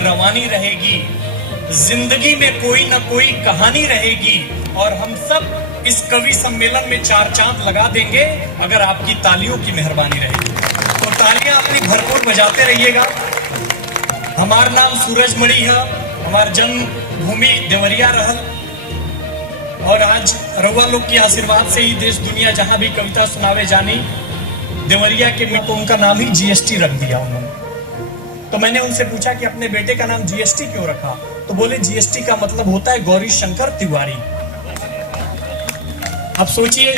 रवानी रहेगी, जिंदगी में कोई ना कोई कहानी रहेगी और हम सब इस कवि सम्मेलन में 4 चांद लगा देंगे अगर आपकी तालियों की मेहरबानी रहेगी। तो तालियां अपनी भरपूर बजाते रहिएगा। हमारा नाम सूरजमणि है, हमार जन्म भूमि देवरिया रहल और आज रउआ लोग के आशीर्वाद से ही देश दुनिया जहां भी कविता सुनावे जानी, देवरिया के मिट्टू उनका नाम ही जीएसटी रख दिया उन्होंने। तो मैंने उनसे पूछा कि अपने बेटे का नाम जीएसटी क्यों रखा, तो बोले जीएसटी का मतलब होता है गौरी शंकर तिवारी। अब सोचिए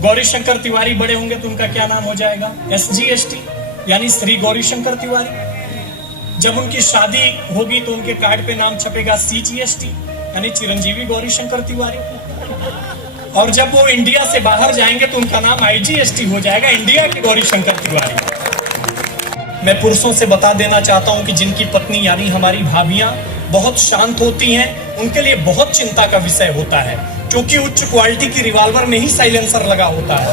गौरी शंकर तिवारी बड़े होंगे तो उनका क्या नाम हो जाएगा, एसजीएसटी यानी श्री गौरी शंकर तिवारी। जब उनकी शादी होगी तो उनके कार्ड पे नाम छपेगा सीजीएसटी यानी चिरंजीवी गौरी शंकर तिवारी। और जब वो इंडिया से बाहर जाएंगे तो उनका नाम आईजीएसटी हो जाएगा, इंडिया की गौरी शंकर तिवारी। मैं पुरुषों से बता देना चाहता हूं कि जिनकी पत्नी यानी हमारी भाभियां बहुत शांत होती हैं, उनके लिए बहुत चिंता का विषय होता है, क्योंकि उच्च क्वालिटी की रिवॉल्वर में ही साइलेंसर लगा होता है।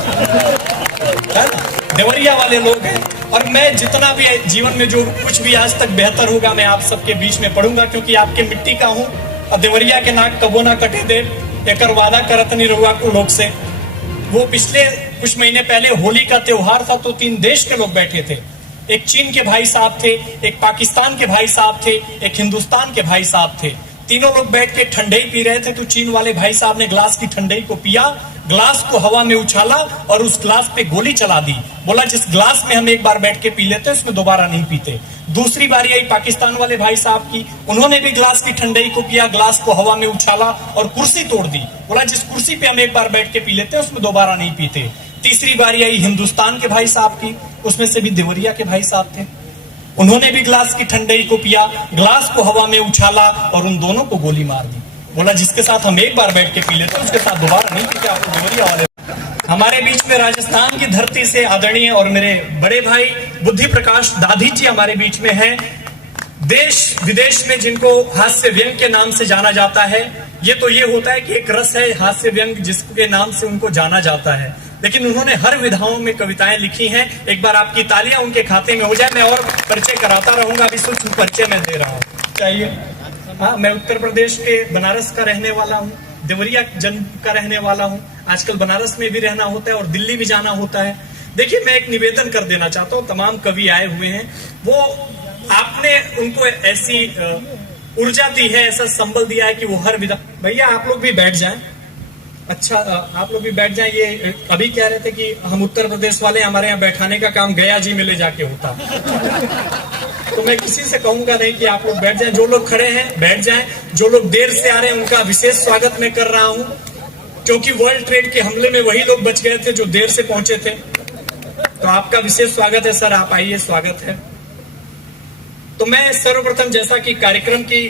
देवरिया वाले लोग हैं और मैं जितना भी जीवन में जो कुछ भी आज तक बेहतर होगा मैं आप सबके बीच में पढ़ूंगा, क्योंकि आपके मिट्टी का हूं और देवरिया के नाक कबो ना कटे दे एक वादा करत नहीं रहुआ को लोग से। वो पिछले कुछ महीने पहले होली का त्योहार था तो 3 देश के लोग बैठे थे, एक चीन के भाई साहब थे, एक पाकिस्तान के भाई साहब थे, एक हिंदुस्तान के भाई साहब थे। तीनों लोग बैठ के ठंडई पी रहे थे तो चीन वाले भाई साहब ने ग्लास की ठंडई को पिया, ग्लास को हवा में उछाला और उस ग्लास पे गोली चला दी। बोला जिस ग्लास में हम एक बार बैठ के पी लेते हैं उसमें दोबारा नहीं पीते। दूसरी बारी आई पाकिस्तान वाले भाई साहब की, उन्होंने भी ग्लास की ठंडई को पिया, ग्लास को हवा में उछाला और कुर्सी तोड़ दी। बोला जिस कुर्सी पे हम एक बार बैठ के पी लेते हैं उसमें दोबारा नहीं पीते। तीसरी बारी आई हिंदुस्तान के भाई साहब की, उसमें से भी देवरिया के भाई साहब थे, उन्होंने भी ग्लास की ठंडई को पिया, ग्लास को हवा में उछाला और उन दोनों को गोली मार दी। बोला जिसके साथ हम एक बार बैठ के पी लेते हैं उसके साथ दोबारा नहीं पीते। आपको देवरिया वाले हमारे बीच में राजस्थान की धरती से आदरणीय और मेरे बड़े भाई बुद्धि प्रकाश दाधी जी हमारे बीच में हैं। देश विदेश में जिनको हास्य व्यंग के नाम से जाना जाता है, ये तो ये होता है कि एक रस है हास्य व्यंग जिसके नाम से उनको जाना जाता है, लेकिन उन्होंने हर विधाओं में कविताएं लिखी हैं। एक बार आपकी तालियां उनके खाते में हो जाए, मैं और परिचय कराता रहूंगा, अभी सूक्ष्म परिचय मैं दे रहा हूँ चाहिए। हाँ, मैं उत्तर प्रदेश के बनारस का रहने वाला हूँ, देवरिया जन्म का रहने वाला हूँ। आजकल बनारस में भी रहना होता है और दिल्ली भी जाना होता है। देखिए मैं एक निवेदन कर देना चाहता हूँ, तमाम कवि आए हुए हैं, वो आपने उनको ऐसी ऊर्जा दी है, ऐसा संबल दिया है कि वो हर विधा। भैया आप लोग भी बैठ जाएं, अच्छा आप लोग भी बैठ जाएं। ये अभी कह रहे थे कि हम उत्तर प्रदेश वाले, हमारे यहाँ बैठाने का काम गया जी में ले जाके होता। तो मैं किसी से कहूंगा नहीं कि आप लोग बैठ जाएं, जो लोग खड़े हैं बैठ जाएं, जो लोग देर से आ रहे हैं उनका विशेष स्वागत मैं कर रहा हूं, क्योंकि वर्ल्ड ट्रेड के हमले में वही लोग बच गए थे जो देर से पहुंचे थे। तो आपका विशेष स्वागत है सर, आप आइए, स्वागत है। तो मैं सर्वप्रथम जैसा कि कार्यक्रम की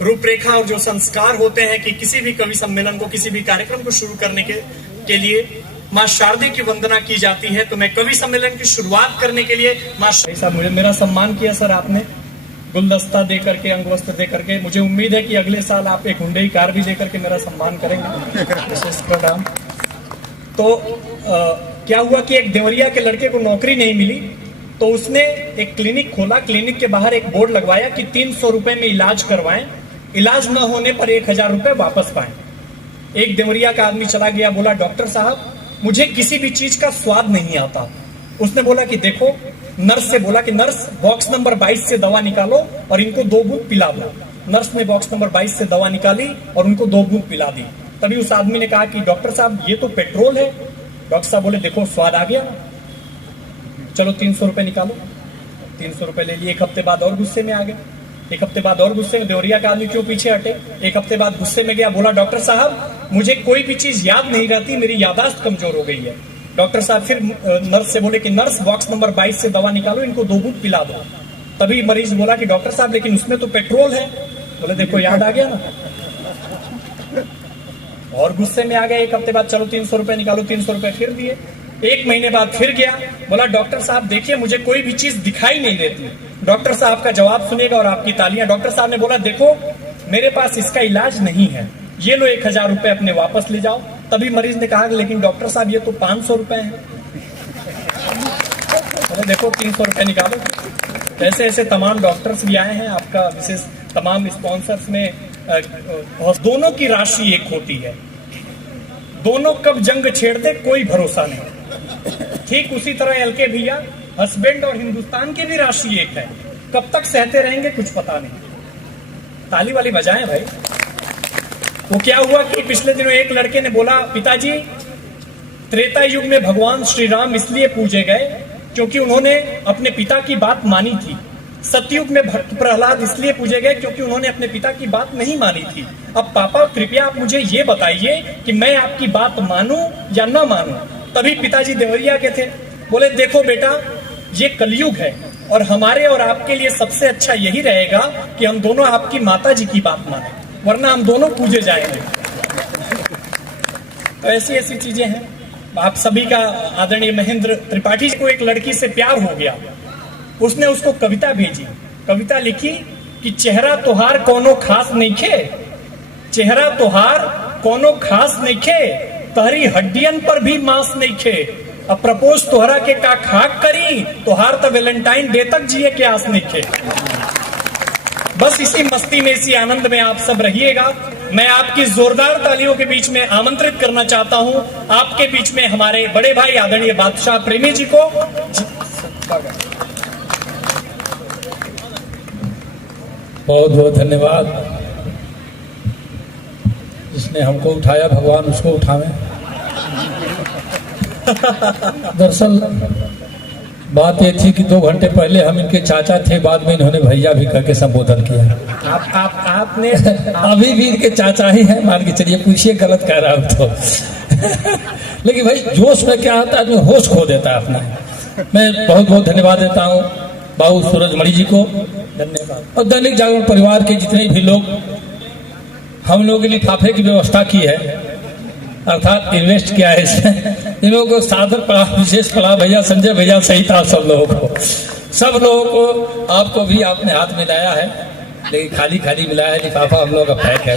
रूपरेखा और जो संस्कार होते हैं कि किसी भी कवि सम्मेलन को, किसी भी कार्यक्रम को शुरू करने के लिए माँ शारदे की वंदना की जाती है, तो मैं कवि सम्मेलन की शुरुआत करने के लिए माँ साहब मुझे मेरा सम्मान किया सर आपने, गुलदस्ता दे करके, अंगवस्त्र दे करके। मुझे उम्मीद है कि अगले साल आप एक हुंडई कार भी दे करके मेरा सम्मान करेंगे, विशेष प्रणाम। तो क्या हुआ कि एक देवरिया के लड़के को नौकरी नहीं मिली तो उसने एक क्लिनिक खोला, क्लिनिक के बाहर एक बोर्ड लगवाया कि 300 रुपए में इलाज करवाएं, इलाज न होने पर 1000 रुपए वापस पाएं। एक देवरिया का आदमी चला गया, बोला डॉक्टर साहब मुझे किसी भी चीज का स्वाद नहीं आता। उसने बोला कि देखो, नर्स से बोला कि नर्स बॉक्स नंबर 22 से दवा निकालो और इनको 2 बूंद पिला दो। नर्स ने बॉक्स नंबर 22 से दवा निकाली और उनको 2 बूंद पिला दी। तभी उस आदमी ने कहा कि डॉक्टर साहब ये तो पेट्रोल है। डॉक्टर साहब बोले देखो स्वाद आ गया, चलो 300 रुपए निकालो। 300 रुपए ले लिए। एक हफ्ते बाद और गुस्से में आ गए, एक हफ्ते बाद और गुस्से में, देवरिया का आदमी क्यों पीछे हटे। एक हफ्ते बाद गुस्से में गया, बोला डॉक्टर साहब मुझे कोई भी चीज याद नहीं रहती, मेरी याददाश्त कमजोर हो गई है। डॉक्टर साहब फिर नर्स से बोले कि नर्स बॉक्स नंबर 22 से दवा निकालो, इनको 2 बूंद पिला दो। तभी मरीज बोला कि डॉक्टर साहब लेकिन उसमें तो पेट्रोल है। बोले देखो याद आ गया ना। और गुस्से में आ गए। एक हफ्ते बाद चलो 300 रुपए निकालो, 300 रुपए फिर दिए। एक महीने बाद फिर गया, बोला डॉक्टर साहब देखिए मुझे कोई भी चीज दिखाई नहीं देती। डॉक्टर साहब का जवाब सुनेगा और आपकी तालियां। डॉक्टर साहब ने बोला देखो मेरे पास इसका इलाज नहीं है, ये लो 1000 रुपए अपने वापस ले जाओ। तभी मरीज ने कहा लेकिन डॉक्टर साहब ये तो 500 रुपए है। तो देखो 300 रुपये निकालो। ऐसे ऐसे तमाम डॉक्टर्स भी आए हैं, आपका विशेष तमाम स्पॉन्सर्स में दोनों की राशि एक होती है, दोनों कब जंग छेड़ दे कोई भरोसा नहीं। ठीक उसी तरह एलके भैया, हस्बैंड और हिंदुस्तान की भी राशि एक है, कब तक सहते रहेंगे कुछ पता नहीं। ताली वाली बजाएं भाई। वो क्या हुआ कि पिछले दिनों एक लड़के ने बोला, पिताजी त्रेता युग में भगवान श्री राम इसलिए पूजे गए क्योंकि उन्होंने अपने पिता की बात मानी थी। सतयुग में भक्त प्रहलाद इसलिए पूजे गए क्योंकि उन्होंने अपने पिता की बात नहीं मानी थी। अब पापा कृपया आप मुझे ये बताइए कि मैं आपकी बात मानूं या ना मानूं। तभी पिताजी देवरिया के थे, बोले देखो बेटा ये कलयुग है और हमारे और आपके लिए सबसे अच्छा यही रहेगा कि हम दोनों आपकी माता जी की बात माने, वरना हम दोनों पूजे जाएंगे। तो ऐसी ऐसी चीजें हैं। आप सभी का आदरणीय महेंद्र त्रिपाठी को एक लड़की से प्यार हो गया, उसने उसको कविता भेजी। कविता लिखी कि चेहरा तोहार कोनो खास नइखे, चेहरा तोहार कोनो खास नइखे, तहरी हड्डियन पर भी मांस नइखे। अब प्रपोज तोहरा के का खाक करी, तोहार तो वैलेंटाइन डे तक जिए के आस नइखे। बस इसी मस्ती में, इसी आनंद में आप सब रहिएगा। मैं आपकी जोरदार तालियों के बीच में आमंत्रित करना चाहता हूं आपके बीच में हमारे बड़े भाई आदरणीय बादशाह प्रेमी जी को। बहुत बहुत धन्यवाद। जिसने हमको उठाया भगवान उसको उठावे। दरअसल बात ये थी कि 2 घंटे पहले हम इनके चाचा थे, बाद में इन्होंने भैया भी करके संबोधन किया। आपने अभी भी इनके चाचा ही हैं, मान के चलिए, पूछिए गलत कह रहा हूं तो। लेकिन भाई जोश में क्या होता है, होश खो देता है अपना। मैं बहुत बहुत धन्यवाद देता हूँ बाबू सूरजमणि जी को, धन्यवाद। और दैनिक जागरण परिवार के जितने भी लोग हम लोगों के लिफाफे की व्यवस्था की है, अर्थात इन्वेस्ट किया है इसमें, इन लोगों को सादर पड़ा, विशेष पड़ा भैया संजय भैया सहित आप सब लोगों को आपको भी आपने हाथ मिलाया है, लेकिन खाली खाली मिलाया है, लिफाफा हम लोगों का पैक है।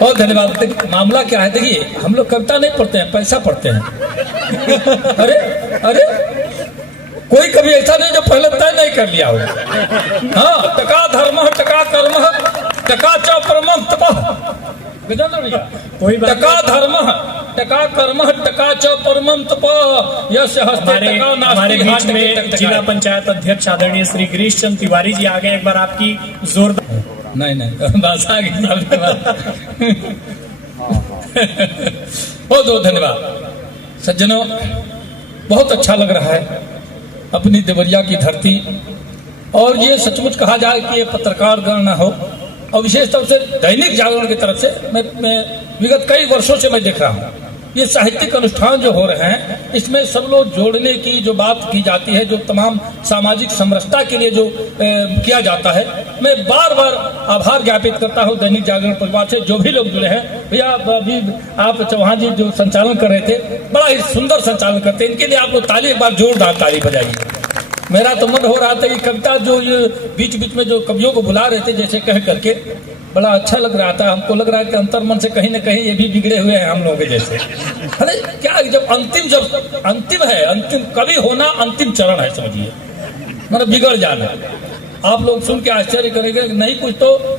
और धन्यवाद। मामला क्या है, देखिए हम लोग कविता नहीं पढ़ते हैं, पैसा पढ़ते हैं। अरे अरे कोई कभी ऐसा नहीं जो पहले तय नहीं कर लिया हो। हाँ, टका धर्म टका कर्म टका च परमं तपः, कोई टका धर्म टका कर्म टका च परमं तपः यस्य हस्ते टका नास्ति। हमारे बीच में जिला पंचायत अध्यक्ष आदरणीय श्री गिरीश चंद्र तिवारी जी आ गए। एक बार आपकी जोरदार नहीं भाषा की बहुत बहुत धन्यवाद सज्जनों। बहुत अच्छा लग रहा है अपनी देवरिया की धरती, और ये सचमुच कहा जाए कि ये पत्रकार गण न हो, और विशेष तौर से दैनिक जागरण की तरफ से मैं विगत कई वर्षों से मैं देख रहा हूँ ये साहित्यिक अनुष्ठान जो हो रहे हैं, इसमें सब लोग जोड़ने की जो बात की जाती है, जो तमाम सामाजिक समरसता के लिए जो किया जाता है, मैं बार बार आभार ज्ञापित करता हूँ दैनिक जागरण परिवार से, जो भी लोग जुड़े हैं। भैया अभी आप चौहान जी जो संचालन कर रहे थे, बड़ा ही सुंदर संचालन करते हैं, इनके लिए आप लोग ताली, एक बार जोरदार ताली बजाइए। मेरा तो मन हो रहा था कि कविता जो ये बीच बीच में जो कवियों को बुला रहे थे जैसे कह करके, बड़ा अच्छा लग रहा था। हमको लग रहा है कि अंतर मन से कहीं न कहीं ये भी बिगड़े हुए हैं हम लोगों के जैसे। अरे क्या, जब अंतिम है, अंतिम कवि होना अंतिम चरण है, समझिए, मतलब बिगड़ जाना। आप लोग सुन के आश्चर्य करेंगे, नहीं कुछ तो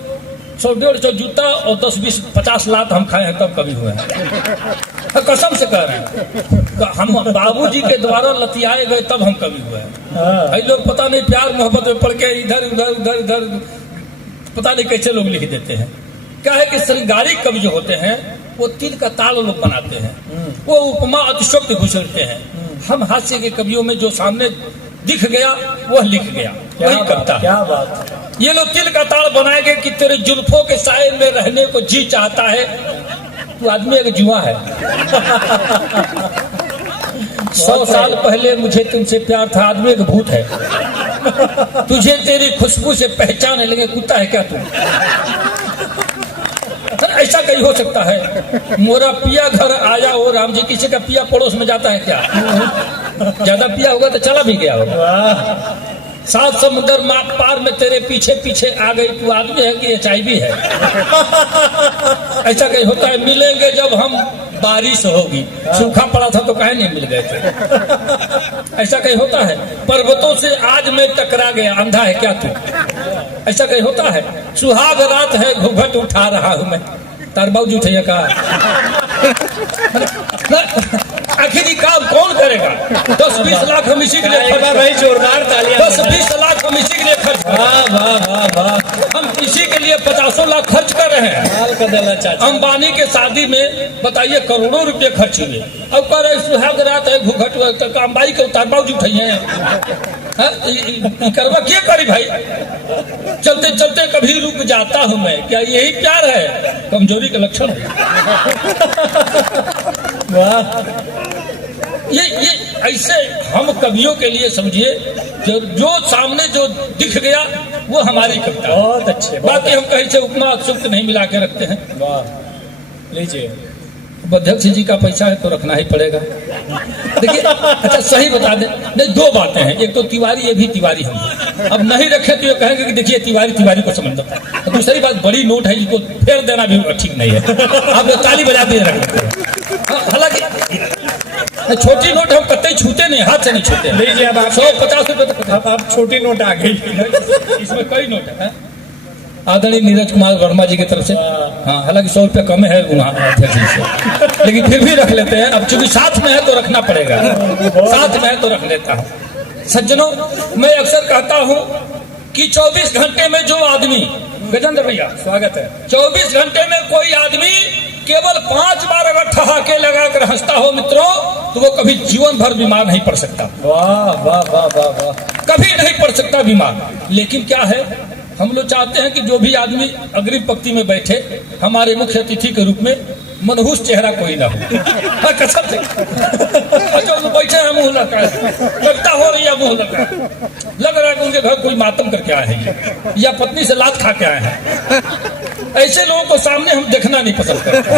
100-150 जूता और 10-20-50 लात हम खाए हैं तब कवि हुए हैं। कसम से कह रहे हैं, तो हम बाबूजी के द्वारा लतियाए गए तब हम कवि हुए हैं। ये लोग पता नहीं प्यार मोहब्बत में पढ़ के इधर उधर इधर उधर पता नहीं कैसे लोग लिख देते हैं। क्या है कि श्रृंगारिक कवि जो होते हैं वो तिल का ताल लोग बनाते हैं, वो उपमा अतिशयोक्ति घुसड़ते हैं। हम हास्य के कवियों में जो सामने दिख गया वह लिख गया, वही कविता। क्या बात। ये लोग तिल का ताल बनाएंगे कि तेरे जुल्फों के साए में रहने को जी चाहता है, तू आदमी एक जुआ है। 100 साल पहले मुझे तुमसे प्यार था, आदमी एक भूत है। तुझे तेरी खुशबू से पहचाने लगे, कुत्ता है क्या तू? ऐसा कहीं हो सकता है? मोरा पिया घर आया हो राम जी, किसी का पिया पड़ोस में जाता है क्या? ज्यादा पिया होगा तो चला भी गया होगा। सात समुद्र पार में तेरे पीछे पीछे आ गई, तू आदमी है कि HIV है? ऐसा कहीं होता है? मिलेंगे जब हम बारिश होगी, सूखा पड़ा था तो काहे नहीं मिल गए थे? ऐसा कहीं होता है? पर्वतों से आज मैं टकरा गया, अंधा है क्या तू? ऐसा कहीं होता है? सुहाग रात है, घूंघट उठा रहा हूं मैं, तार बाबू उठे का आखिर ये काम कौन करेगा? 10-20 लाख हम इसी के लिए खर्च, भाई जोरदार तालियां। 10-20 लाख हम इसी के लिए खर्च, हम इसी के लिए 50 लाख खर्च कर रहे हैं। अंबानी के शादी में बताइए करोड़ों रुपए खर्च हुए, अब कह रहे सुहाग रात है, घूंघट, अंबानी के उतार बाबू उठाइए करवा क्या करी भाई? चलते चलते कभी रुक जाता हूं मैं, क्या यही प्यार है? कमजोरी का लक्षण है। वाह, ये ऐसे हम कवियों के लिए समझिए, जो सामने जो दिख गया वो हमारी कविता। बहुत अच्छे। बाकी हम कहीं से उपमा सूक्त नहीं मिला के रखते हैं। वाह, लीजिए। अध्यक्ष जी का पैसा है तो रखना ही पड़ेगा। देखिए, अच्छा सही बता दें, नहीं दो बातें हैं, एक तो तिवारी, ये भी तिवारी हम, अब नहीं रखे तो ये कहेंगे कि देखिए तिवारी तिवारी को समझ सकता है। दूसरी बात, बड़ी नोट है, इसको फेर देना भी ठीक नहीं है, आप ताली बजा दिए रख। हालांकि छोटी नोट हम कतई छूते नहीं, हाथ से नहीं छूते। लीजिए अब 150 रुपए तक आप छोटी नोट आ गई, इसमें कई नोट है। आदरणीय नीरज कुमार वर्मा जी की तरफ से, हाँ, हालांकि 100 रुपया कम है अध्यक्ष जी से, लेकिन फिर भी रख लेते हैं। अब चूंकि साथ में है तो रखना पड़ेगा, साथ में है तो रख लेता हूँ। सज्जनों, मैं अक्सर कहता हूँ कि 24 घंटे में जो आदमी, गजेंद्र भैया स्वागत है, 24 घंटे में कोई आदमी केवल 5 बार अगर ठहाके लगाकर हंसता हो मित्रों, तो वो कभी जीवन भर बीमार नहीं पड़ सकता। वाह वाह वाह वाह वाह, कभी नहीं पड़ सकता बीमार। लेकिन क्या है, हम लोग चाहते हैं कि जो भी आदमी अग्रिम पंक्ति में बैठे, हमारे मुख्य अतिथि के रूप में मनहूस चेहरा कोई ना हो। कसम से जो बैठे हैं मुंह लगा, कविता हो रही है मुंह लगा, लग रहा है कि उनके घर कोई मातम करके आए हैं या पत्नी से लात खा के आए हैं। ऐसे लोगों को सामने हम देखना नहीं पसंद करते।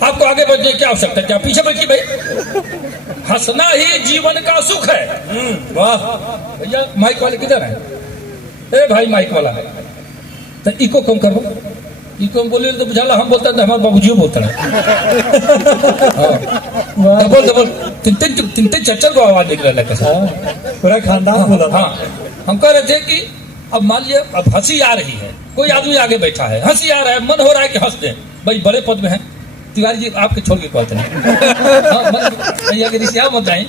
आपको आगे बढ़ने की आवश्यकता है क्या? पीछे बैठिए भाई, हंसना ही जीवन का सुख है। वाह भैया, माइक वाले किधर है? ए भाई माइक वाला है तो इको कम करो, इको बोले तो बुझाला हम बोलते हैं, हमारे बाबूजी बोलते हैं। डबल डबल तीन चच्चर को आवाज निकल रहा है, पूरा खानदान बोला। हाँ, हम कह रहे थे कि अब मान लिया अब हंसी आ रही है, कोई आदमी आगे बैठा है, हंसी आ रहा है, मन हो रहा है कि हंस दे। भाई बड़े पद में है तिवारी जी, आपके छोड़ के कहते नहीं, अगर इसे मत जाए,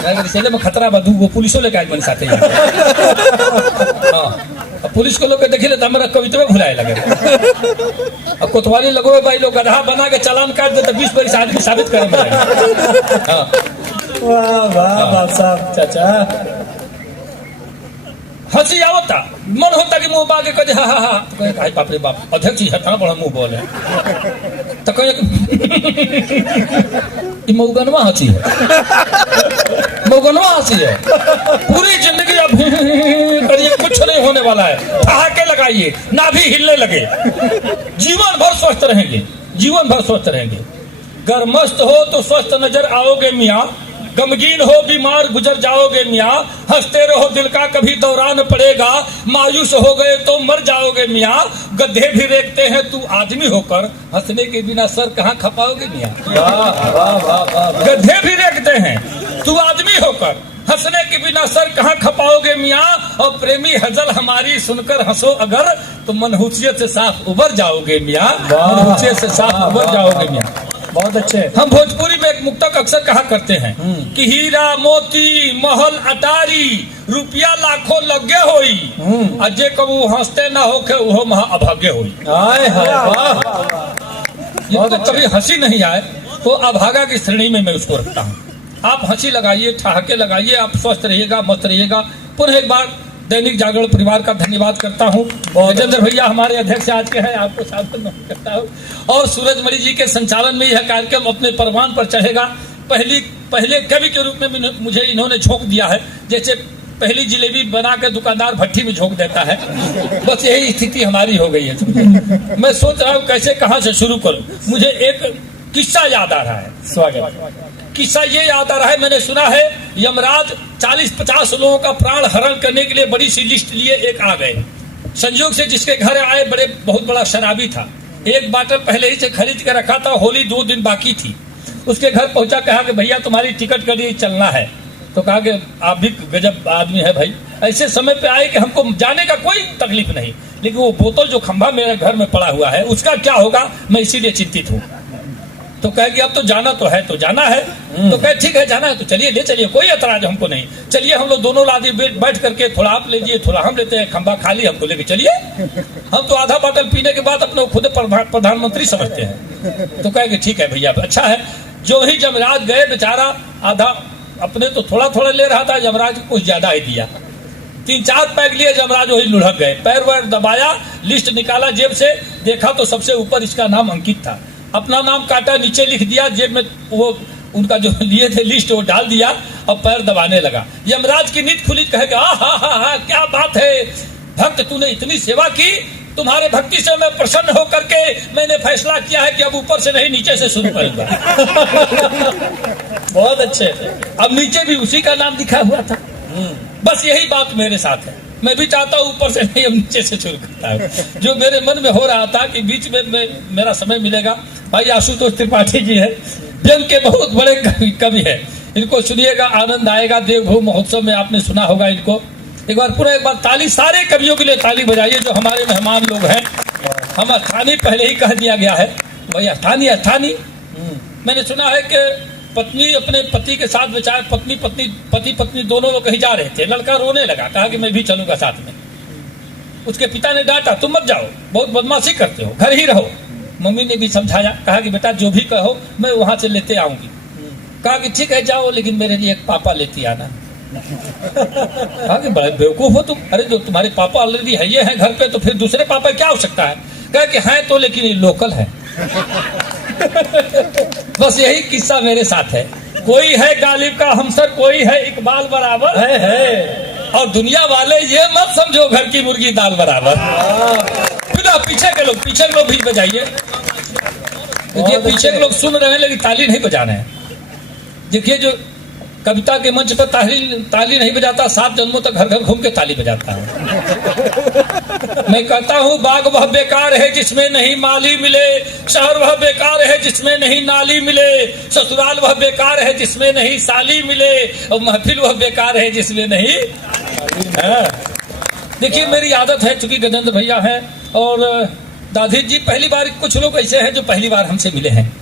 अगर इसे में खतरा बदू वो पुलिसों लेकर बन साथे। हाँ, पुलिस को लोग देखे तो हमारा कविता में भुलाए लगे। अब कोतवाली लगो भाई, लोग गधा बना के चालान काट दे तो 20 बरिस आदमी साबित करेंगे। हाँ, वाह वाह बाप साहब, चाचा हंसी आवता, मन होता कि मुंह बागे कहे हा हा हा, तो कहे बाप रे बाप, अध्यक्ष जी इतना बड़ा मुंह बोले तो कहे मऊगनवा हंसी है, मऊगनवा हंसी है। पूरी जिंदगी अब करिए, कुछ नहीं होने वाला है, ठहाके लगाइए, नाभि हिलने लगे, जीवन भर स्वस्थ रहेंगे, जीवन भर स्वस्थ रहेंगे। गर्मस्त हो तो स्वस्थ नजर आओगे मियाँ, गमगीन हो बीमार गुजर जाओगे मियाँ, हंसते रहो दिल का कभी दौरान पड़ेगा, मायूस हो गए तो मर जाओगे मियाँ, गधे भी रेखते हैं तू आदमी होकर, हंसने के बिना सर कहाँ खपाओगे मियाँ। गधे भी रेखते हैं तू आदमी होकर, हंसने के बिना सर कहाँ खपाओगे मियाँ, और प्रेमी हजल हमारी सुनकर हंसो अगर, तो मनहूसियत से साफ उबर जाओगे मियाँ, मनहूसियत से साफ उबर जाओगे मियाँ। बहुत अच्छे। हम भोजपुरी में एक मुक्तक अक्सर कहा करते हैं कि हीरा मोती महल अटारी रुपया लाखों लगे होई, अजय कबू हंसते ना होके वो महा अभाग्य होई। तो कभी हंसी नहीं आए तो अभागा की श्रेणी में मैं उसको रखता हूँ। आप हंसी लगाइए, ठहाके लगाइए, आप स्वस्थ रहिएगा, मस्त रहिएगा। पुनः एक बार दैनिक जागरण परिवार का धन्यवाद करता हूँ। गजेंद्र भैया हमारे अध्यक्ष आज के हैं, आपको साथ करता हूँ। और सूरजमणि जी के संचालन में यह कार्यक्रम अपने परवान पर चढ़ेगा। पहले कवि के रूप में मुझे इन्होंने झोंक दिया है, जैसे पहली जिलेबी बना के दुकानदार भट्टी में झोंक देता है, बस यही स्थिति हमारी हो गई है। मैं सोच रहा हूँ कैसे कहाँ से शुरू करूँ। मुझे एक किस्सा याद आ रहा है। स्वागत। किस्सा ये याद आ रहा है, मैंने सुना है यमराज 40-50 लोगों का प्राण हरण करने के लिए बड़ी सी लिस्ट लिए एक आ गए। संयोग से जिसके घर आए बहुत बड़ा शराबी था। एक बाटल पहले ही से खरीद के रखा था, होली 2 दिन बाकी थी। उसके घर पहुंचा, कहा कि भैया तुम्हारी टिकट के लिए चलना है। तो कहा कि आप भी गजब आदमी है भाई, ऐसे समय पे आए कि हमको जाने का कोई तकलीफ नहीं, लेकिन वो बोतल जो खंभा मेरे घर में पड़ा हुआ है उसका क्या होगा, मैं इसीलिए चिंतित हूँ। तो कहे कि अब तो जाना तो है, तो जाना है। तो कहे ठीक है जाना है तो चलिए, ले चलिए, कोई एतराज हमको नहीं। चलिए हम लोग दोनों लादी बैठ करके थोड़ा आप लीजिए थोड़ा हम लेते हैं, खंभा खाली हमको लेके चलिए। हम तो आधा बोतल पीने के बाद अपने खुद प्रधानमंत्री समझते हैं। तो कहे कि ठीक है भैया, अच्छा है। जो ही यमराज गए, बेचारा आधा अपने तो थोड़ा थोड़ा ले रहा था, यमराज को कुछ ज्यादा ही दिया। 3-4 पैक लिए, यमराज वही लुढ़क गए। पैर वैर दबाया, लिस्ट निकाला जेब से, देखा तो सबसे ऊपर इसका नाम अंकित था। अपना नाम काटा, नीचे लिख दिया, जेब में वो उनका जो लिए थे लिस्ट वो डाल दिया और पैर दबाने लगा। यमराज की नींद खुली, कहेगा हा क्या बात है भक्त, तूने इतनी सेवा की, तुम्हारे भक्ति से मैं प्रसन्न होकर के मैंने फैसला किया है कि अब ऊपर से नहीं नीचे से शुरू करूंगा। बहुत अच्छे। अब नीचे भी उसी का नाम लिखा हुआ था। बस यही बात मेरे साथ है, मैं भी चाहता हूँ ऊपर से नहीं, अब नीचे से शुरू करता हूँ। जो मेरे मन में हो रहा था कि बीच में मेरा समय मिलेगा। भाई आशुतोष त्रिपाठी जी है, व्यंग के बहुत बड़े कवि है, इनको सुनिएगा, आनंद आएगा। देवभूमि महोत्सव में आपने सुना होगा इनको। एक बार ताली, सारे कवियों के लिए ताली बजाइए जो हमारे मेहमान लोग हैं। हम स्थानीय पहले ही कह दिया गया है भैया, स्थानीय। मैंने सुना है कि पत्नी अपने पति के साथ बेचारे पति पत्नी दोनों लोग कहीं जा रहे थे, लड़का रोने लगा, कहा कि मैं भी चलूंगा साथ में। उसके पिता ने डांटा, तुम मत जाओ, बहुत बदमाशी करते हो, घर ही रहो। मम्मी ने भी समझाया, कहा कि बेटा जो भी कहो मैं वहां से लेते आऊंगी। कहा कि ठीक है जाओ, लेकिन मेरे लिए एक पापा लेती आना। कहा कि बड़े बेवकूफ हो तुम, अरे जो तुम्हारे पापा ऑलरेडी है ये हैं घर पे, तो फिर दूसरे पापा क्या आवश्यकता है। कहा कि हैं तो, लेकिन ये लोकल है। बस यही किस्सा मेरे साथ है। कोई है गालिब का हमसर, कोई है इकबाल बराबर है। और दुनिया वाले ये मत समझो घर की मुर्गी दाल बराबर। फिर पीछे के लोग भी बजाइए। देखिए पीछे के लोग सुन रहे हैं लेकिन ताली नहीं बजा रहे हैं। देखिए जो कविता के मंच पर ताली नहीं बजाता, 7 जन्मों तक घर घर घूम के ताली बजाता है। मैं कहता हूँ बाग वह बेकार है जिसमें नहीं माली मिले, शहर वह बेकार है जिसमें नहीं नाली मिले, ससुराल वह बेकार है जिसमें नहीं साली मिले, और महफिल वह बेकार है जिसमें नहीं। देखिए मेरी आदत है, चूंकि गजेंद्र भैया है और दादी जी, पहली बार कुछ लोग ऐसे हैं जो पहली बार हमसे मिले हैं,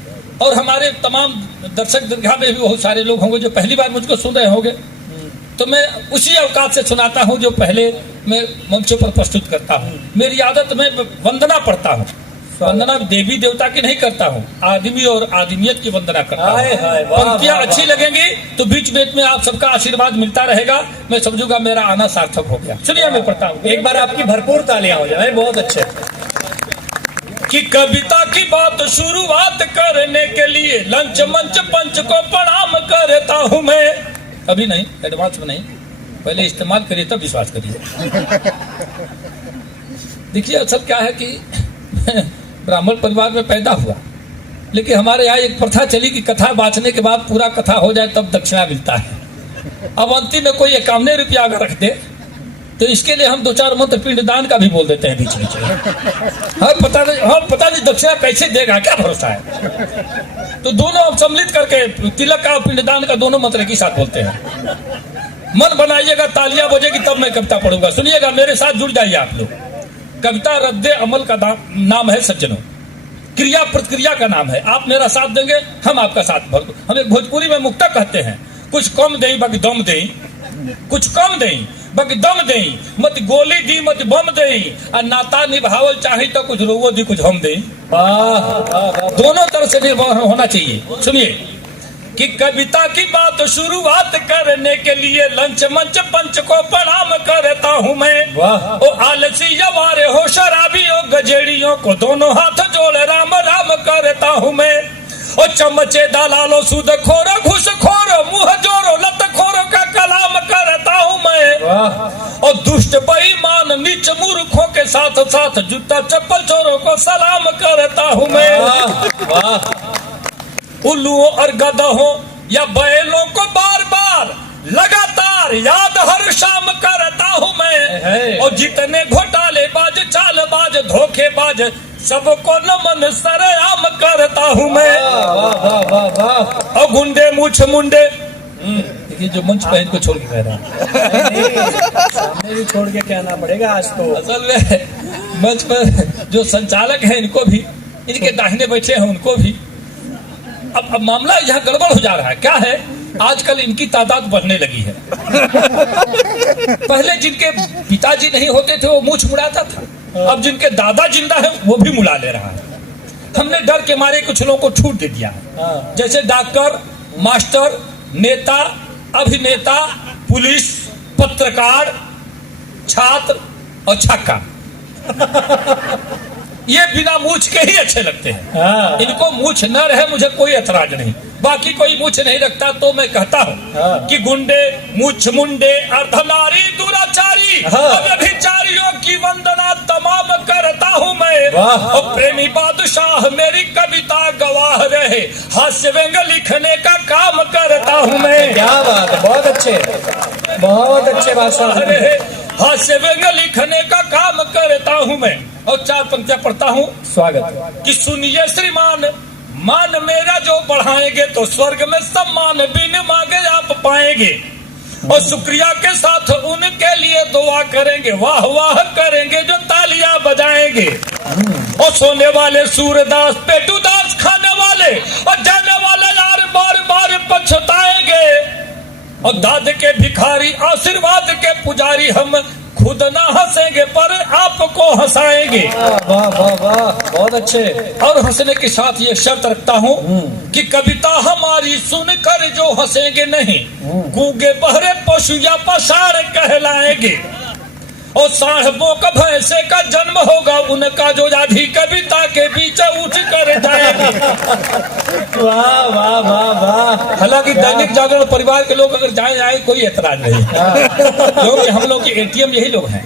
और हमारे तमाम दर्शक दीर्घा में भी बहुत सारे लोग होंगे जो पहली बार मुझको सुन रहे होंगे। तो मैं उसी अवकाश से सुनाता हूँ जो पहले मैं मंचों पर प्रस्तुत करता हूँ। मेरी आदत में वंदना पढ़ता हूँ। वंदना देवी देवता की नहीं करता हूँ, आदमी और आदमियत की वंदना करता हूँ। पंक्तियां अच्छी लगेंगी तो बीच बीच में आप सबका आशीर्वाद मिलता रहेगा, मैं समझूंगा मेरा आना सार्थक हो गया। सुनिए मैं पढ़ता हूँ, एक बार आपकी भरपूर तालियां हो जाए। बहुत अच्छे। कि कविता की बात शुरुआत करने के लिए लंच मंच पंच को प्रणाम करता हूँ मैं। अभी नहीं, एडवांस में नहीं, पहले इस्तेमाल करिए तब विश्वास करिए। देखिए असल क्या है कि ब्राह्मण परिवार में पैदा हुआ, लेकिन हमारे यहाँ एक प्रथा चली कि कथा बांचने के बाद पूरा कथा हो जाए तब दक्षिणा मिलता है। अब अंतिम में कोई 51 रुपया अगर रख दे तो इसके लिए हम 2-4 मंत्र पिंडदान का भी बोल देते हैं बीच बीच में। पता नहीं दक्षिणा कैसे देगा, क्या भरोसा है। तो दोनों सम्मिलित करके तिलक का और पिंडदान का दोनों मंत्र एक ही साथ बोलते हैं। मन बनाइएगा, तालियां बजेगी तब मैं कविता पढ़ूंगा। सुनिएगा, मेरे साथ जुड़ जाइए आप लोग। कविता रद्दे अमल का नाम है सज्जनों, क्रिया प्रतिक्रिया का नाम है। आप मेरा साथ देंगे, हम आपका साथ। हम एक भोजपुरी में मुक्ता कहते हैं, कुछ कम दे बाकी दम दे, कुछ कम दे बाकी दम दे, मत गोली दी मत बम दे, और नाता निभावल चाहे तो कुछ रोवो दी कुछ हम दे। दोनों तरह से निर्भर होना चाहिए। सुनिए कि कविता की बात शुरुआत करने के लिए लंच मंच पंच को प्रणाम करता हूँ मैं। ओ आलसी जवारे हो शराबियों गजेड़ियों को दोनों हाथ जोड़ राम राम करता हूँ मैं। ओ चमचे दलालो सूद खोरो घुस खोरो मुँह जोरो लत खोरो का कलाम करता हूँ मैं। और दुष्ट बेईमान नीच मूर्खों के साथ साथ जूता चप्पल चोरों को सलाम करता हूँ मैं। उल्लुओं और गधों या बैलों को बार बार लगातार याद हर शाम करता हूँ मैं। और जितने घोटालेबाज, चालबाज, धोखेबाज, सबको नमन सरेआम करता हूँ मैं। वाह वाह वाह वाह। और गुंडे मूछ मुंडे, देखिए जो मंच पर इनको छोड़ के कह रहा है, सामने भी छोड़ के कहना पड़ेगा आज तो। असल में मंच पर जो संचालक हैं इनको भी, इनके दाहिने बैठे हैं उनको भी। अब मामला यहाँ गड़बड़ हो जा रहा है। क्या है, आजकल इनकी तादाद बढ़ने लगी है। पहले जिनके पिताजी नहीं होते थे वो मूछ मुड़ाता था, अब जिनके दादा जिंदा है वो भी मुड़ा ले रहा है। हमने डर के मारे कुछ लोगों को छूट दे दिया है, जैसे डॉक्टर, मास्टर, नेता, अभिनेता, पुलिस, पत्रकार, छात्र और छक्का। ये बिना मूछ के ही अच्छे लगते हैं। इनको मूछ न रहे मुझे कोई एतराज नहीं, बाकी कोई मूछ नहीं रखता तो मैं कहता हूँ कि गुंडे, मूछ मुंडे, अर्धनारी, दुराचारी, व्यभिचारियों की वंदना तमाम करता हूँ मैं। और प्रेमी बादशाह मेरी कविता गवाह रहे, हास्य व्यंग लिखने का काम करता हूँ मैं। क्या बात है, बहुत अच्छे, बहुत अच्छे बादशाह रहे, हास्य व्यंग लिखने का काम करता हूँ मैं। और 4 पंक्तियां पढ़ता हूँ। स्वागत। कि सुनिए श्रीमान, मान मेरा जो बढ़ाएंगे तो स्वर्ग में सम्मान बिन मांगे आप पाएंगे। और शुक्रिया के साथ उनके लिए दुआ करेंगे, वाह वाह करेंगे जो तालियां बजाएंगे। और सोने वाले सूरदास, पेटूदास खाने वाले और जाने वाले यार बार बार पछताएंगे। और दाद के भिखारी, आशीर्वाद के पुजारी, हम खुद ना हंसेंगे पर आपको हंसाएंगे। वाह वाह वाह, बहुत अच्छे। और हंसने के साथ ये शर्त रखता हूँ कि कविता हमारी सुनकर जो हंसेंगे नहीं, गूंगे बहरे पशु या पसार कहलाएंगे। और साहबों का भैंसे का जन्म होगा उनका जो आधी कविता के बीच उठ कर जाएंगे। वाह वाह वाह वाह। हालांकि दैनिक जागरण परिवार के लोग अगर जाए कोई एतराज नहीं, क्योंकि हम लोग के एटीएम यही लोग हैं।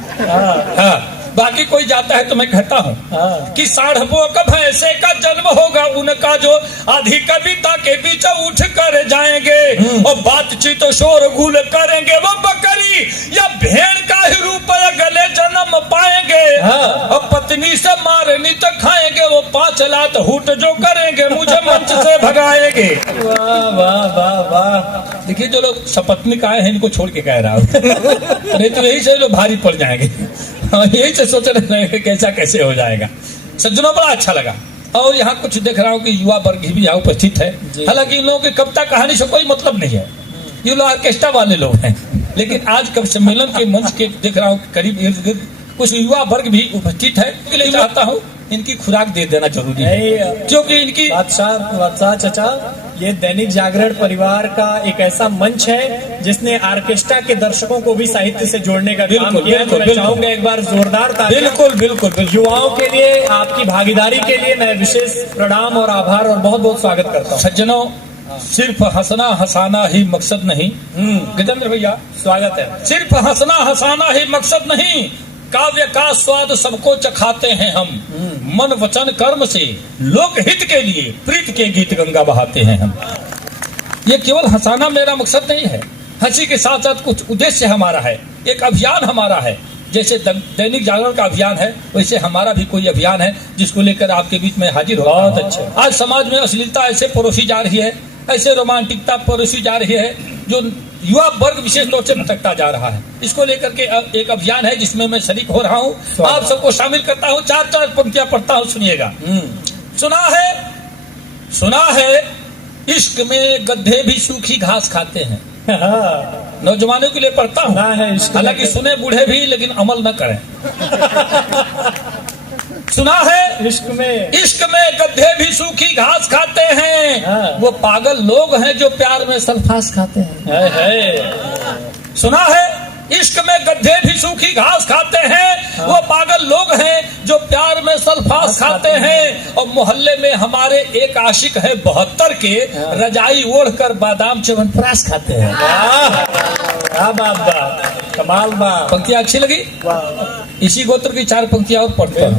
हाँ, बाकी कोई जाता है तो मैं कहता हूँ कि साढ़बों का भैंसे का जन्म होगा उनका जो आधी कविता के बीच उठ कर जाएंगे। और बातचीत शोर गुल करेंगे वो बकरी या भेड़ का ही रूप गले जन्म पाएंगे। और पत्नी से मारनी तो खाएंगे वो 5 लात हुट जो करेंगे मुझे मंच से भगाएंगे। वाह वाह वाह वाह। देखिए जो लोग सपत्निक आए हैं इनको छोड़ के कह रहा हूँ, नहीं तो यही से लोग भारी पड़ जाएंगे। यही से सोच रहे हैं कि कैसा कैसे हो जाएगा। सज्जनों बड़ा अच्छा लगा। और यहाँ कुछ देख रहा हूँ कि युवा वर्ग भी यहाँ उपस्थित है। हालांकि इन लोगों की कविता कहानी से कोई मतलब नहीं है, ये लोग ऑर्केस्ट्रा वाले लोग हैं। लेकिन आज कवि सम्मेलन के मंच के देख रहा हूँ करीब इर्द गिर्द कुछ युवा वर्ग भी उपस्थित है। इसलिए चाहता हूँ इनकी खुराक दे देना जरूरी है, क्योंकि इनकी बादशाह चाचा, ये दैनिक जागरण परिवार का एक ऐसा मंच है जिसने ऑर्केस्ट्रा के दर्शकों को भी साहित्य से जोड़ने का काम किया है। तो मैं चाहूंगा एक बार जोरदार तालियां। बिल्कुल बिल्कुल युवाओं के लिए आपकी भागीदारी के लिए मैं विशेष प्रणाम और आभार और बहुत बहुत स्वागत करता हूँ। सज्जनों, सिर्फ हंसना हंसाना ही मकसद नहीं। गजेंद्र भैया स्वागत है। सिर्फ हंसना हंसाना ही मकसद नहीं, काव्य का स्वाद सबको चखाते हैं हम। मन वचन कर्म से लोक हित के लिए प्रीत के गीत गंगा बहाते हैं हम। ये केवल हंसाना मेरा मकसद नहीं है, हंसी के साथ साथ कुछ उद्देश्य हमारा है, एक अभियान हमारा है। जैसे दैनिक जागरण का अभियान है वैसे हमारा भी कोई अभियान है जिसको लेकर आपके बीच में हाजिर हो। बहुत अच्छे। आज समाज में अश्लीलता ऐसे परोसी जा रही है, ऐसे रोमांटिकता परोसी जा रही है जो युवा वर्ग विशेष तौर से भटकता जा रहा है। इसको लेकर के एक अभियान है जिसमें मैं शरीक हो रहा हूँ, आप सबको शामिल करता हूँ। 4 पंक्तियां पढ़ता हूँ, सुनिएगा। सुना है इश्क में गड्ढे भी सूखी घास खाते हैं। नौजवानों के लिए पढ़ता हूँ, हालांकि सुने बूढ़े भी लेकिन अमल न करें। सुना है इश्क में गड्ढे भी सूखी घास खाते हैं, वो पागल लोग हैं जो प्यार में सल्फास खाते हैं। सुना है इश्क में गड्ढे भी सूखी घास खाते हैं, वो पागल लोग हैं जो प्यार में सल्फास खाते हैं। और मोहल्ले में हमारे एक आशिक है 72 के, रजाई ओढ़कर बादाम च्यवनप्राश खाते हैं। कमाल बा। पंक्तियां अच्छी लगी? इसी गोत्र की 4 पंक्तियां और पढ़ते हैं।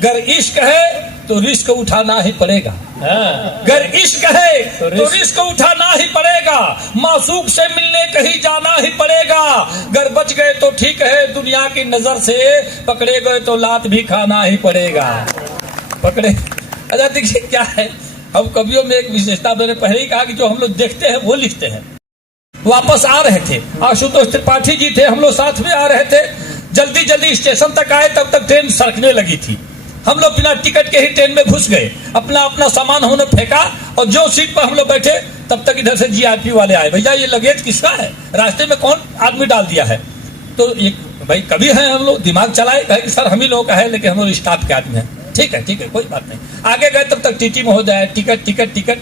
अगर इश्क है तो रिस्क उठाना ही पड़ेगा। हाँ। गर इश्क है तो रिस्क रिस्क उठाना ही पड़ेगा, मासूक से मिलने कहीं जाना ही पड़ेगा। गर बच गए तो ठीक है दुनिया की नजर से, पकड़े गए तो लात भी खाना ही पड़ेगा। पकड़े, अच्छा देखिए क्या है, हम कवियों में एक विशेषता मैंने पहले ही कहा कि जो हम लोग देखते हैं वो लिखते हैं। वापस आ रहे थे, आशुतोष त्रिपाठी जी थे, हम लोग साथ में आ रहे थे, जल्दी जल्दी स्टेशन तक आए, तब तक ट्रेन सरकने लगी थी। हम लोग बिना टिकट के ही ट्रेन में घुस गए, अपना अपना सामान हमने फेंका और जो सीट पर हम लोग बैठे तब तक इधर से जीआरपी वाले आए, भैया ये लगेज किसका है, रास्ते में कौन आदमी डाल दिया है। तो एक भाई कभी है हम लोग दिमाग चलाए, कहे कि सर हम ही लोग का है लेकिन हम लोग स्टाफ के आदमी हैं। ठीक है कोई बात नहीं। आगे गए तब तक टीटी महोदय आए, टिकट टिकट टिकट।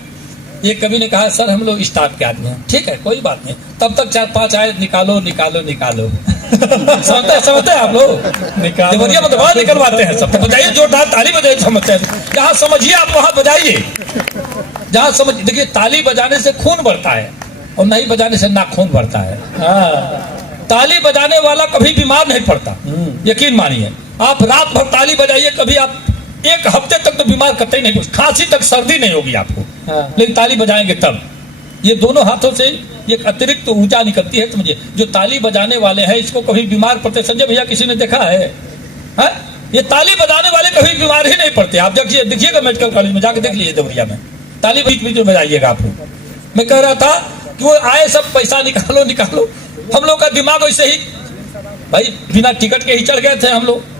ये कवि ने कहा सर हम लोग स्टाफ के आदमी हैं। ठीक है कोई बात नहीं। तब तक 4-5 आए, निकालो निकालो निकालो। समझते हैं आप लोग, देवरिया में दबा निकलवाते हैं सब। तो बजाइए जोरदार ताली बजाइए, समझते हैं। जहाँ समझिए आप वहां बजाइए, जहाँ समझ। देखिए ताली बजाने से खून बढ़ता है और नहीं बजाने से नाखून बढ़ता है। ताली बजाने वाला कभी बीमार नहीं पड़ता, यकीन मानिए। आप रात भर ताली बजाइए, कभी आप एक हफ्ते तक तो बीमार कतई नहीं, खांसी तक सर्दी नहीं होगी आपको। लेकिन ताली बजाएंगे तब, ये दोनों हाथों से एक अतिरिक्त तो ऊर्जा निकलती है। समझिए जो ताली बजाने वाले हैं इसको कभी बीमार पड़ते, संजय भैया किसी ने देखा है? ये ताली बजाने वाले कभी बीमार ही नहीं पड़ते। आप देखिएगा मेडिकल कॉलेज में जाके देख लीजिए, देवरिया में ताली बीच बीच में बजाइएगा आप लोग। मैं कह रहा था कि वो आए सब पैसा निकालो निकालो, हम लोग का दिमाग वैसे ही भाई बिना टिकट के ही चढ़ गए थे। हम लोग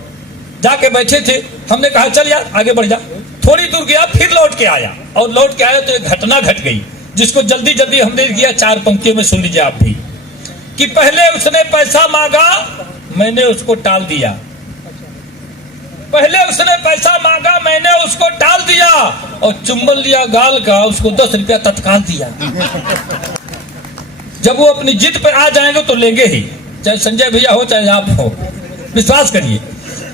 जाके बैठे थे, हमने कहा चल यार आगे बढ़ जा। थोड़ी दूर गया फिर लौट के आया, और लौट के आया तो एक घटना घट गई जिसको जल्दी जल्दी हमने किया 4 पंक्तियों में सुन लीजिए आप भी। कि पहले उसने पैसा मांगा मैंने उसको टाल दिया, पहले उसने पैसा मांगा मैंने उसको टाल दिया, और चुम्बन लिया गाल का, उसको 10 रुपया तत्काल दिया। जब वो अपनी जिद पर आ जाएंगे तो लेंगे ही, चाहे संजय भैया हो चाहे आप हो, विश्वास करिए।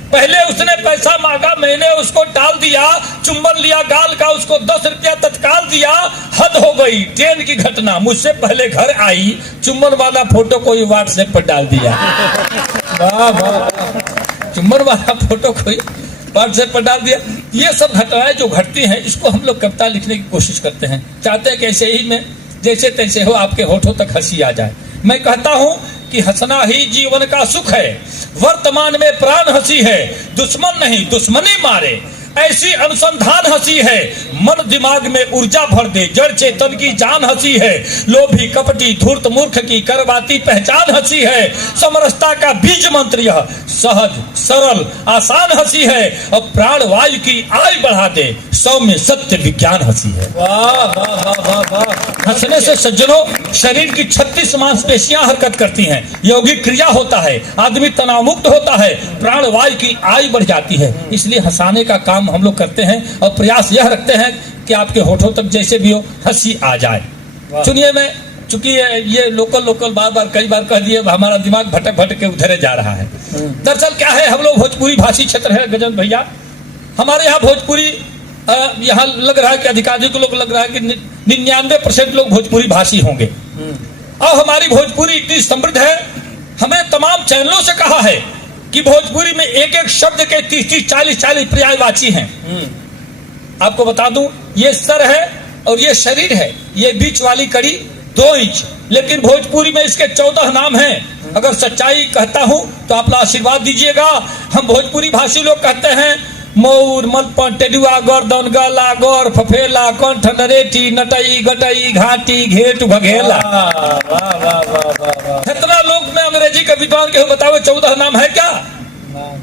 पहले उसने पैसा मांगा मैंने उसको टाल दिया, चुम्बन लिया गाल का, उसको 10 रुपया तत्काल दिया। हद हो गई, ट्रेन की घटना, मुझसे पहले घर आई, चुम्बन वाला फोटो कोई व्हाट्सएप पर डाल दिया। वाह वाह, चुम्बन वाला फोटो कोई व्हाट्सएप पर डाल दिया। ये सब घटनाएं जो घटती हैं इसको हम लोग कविता लिखने की कोशिश करते हैं, चाहते हैं कि ऐसे ही में जैसे तैसे हो आपके होठों तक हंसी आ जाए। मैं कहता हूं कि हंसना ही जीवन का सुख है, वर्तमान में प्राण हंसी है, दुश्मन नहीं दुश्मनी मारे, ऐसी अनुसंधान हंसी है, मन दिमाग में ऊर्जा भर दे, जड़ चेतन की जान हंसी है, लोभी कपटी धूर्त मूर्ख की करवाती पहचान हंसी है, समरसता का बीज मंत्र यह सहज सरल आसान हंसी है, और प्राण वायु की आयु बढ़ा दे, सौम्य सत्य विज्ञान हंसी है। वाह वाह वाह वाह वाह। हंसने से सज्जनों शरीर की 36 मांसपेशियां हरकत करती हैं, यौगिक क्रिया होता है, आदमी तनाव मुक्त होता है, प्राण वायु की आयु बढ़ जाती है। इसलिए हंसाने का काम हम लोग करते हैं और प्रयास यह रखते हैं कि आपके होठों तक जैसे भी हो हंसी आ जाए। सुनिए, मैं चूंकि ये लोकल बार बार कई बार कह दिए, हमारा दिमाग भटक भटक के उधर जा रहा है। दरअसल क्या है, हम लोग भोजपुरी भाषी क्षेत्र है गजन भैया, हमारे यहाँ भोजपुरी यहाँ लग रहा है कि अधिकारियों को लोग लग रहा है कि 99% लोग भोजपुरी भाषी होंगे। और हमारी भोजपुरी इतनी समृद्ध है, हमें तमाम चैनलों से कहा है कि भोजपुरी में एक एक शब्द के 30-40 पर्यायवाची हैं। आपको बता दूं, ये सर है और ये शरीर है, ये बीच वाली कड़ी 2 इंच, लेकिन भोजपुरी में इसके 14 नाम हैं। अगर सच्चाई कहता हूं तो आप आशीर्वाद दीजिएगा। हम भोजपुरी भाषी लोग कहते हैं मऊर मलपन टेडुआ गर्दन गला गौर फफेला कंठ नरेटी नटई गटई घाटी घेट घघेला। कितना लोग में अंग्रेजी का विद्वान के बताओ 14 नाम है क्या?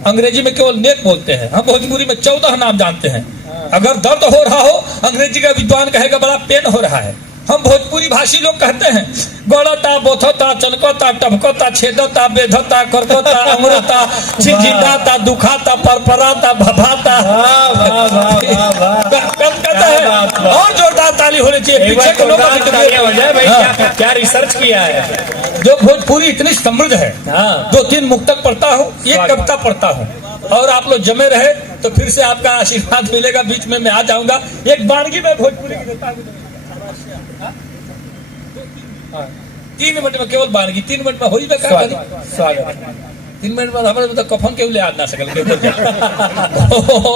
अंग्रेजी में केवल नेक बोलते हैं, हम भोजपुरी में 14 नाम जानते हैं। अगर दर्द हो रहा हो अंग्रेजी का विद्वान कहेगा बड़ा पेन हो रहा है। हम भोजपुरी भाषी लोग कहते हैं गौड़ता बोथता चनकता टभकता छेदता बेधता करकता अमरता झिझिटाता दुखाता परपराता भभाता। कहता है और जोरदार ताली होनी चाहिए पीछे के लोग हो जाए। भाई क्या रिसर्च किया है। जो भोजपुरी इतनी समृद्ध है, 2-3 मुक्तक पढ़ता हूँ, एक कविता पढ़ता हूँ, और आप लोग जमे रहे तो फिर से आपका आशीर्वाद मिलेगा। बीच में मैं आ जाऊंगा, एक बानगी में भोजपुरी की देता हूँ। 3 मिनट में केवल बानगी, 3 मिनट में हो ही बेकार। स्वागत 3 मिनट बाद हमारे मतलब कफन के ले आ ना सकल के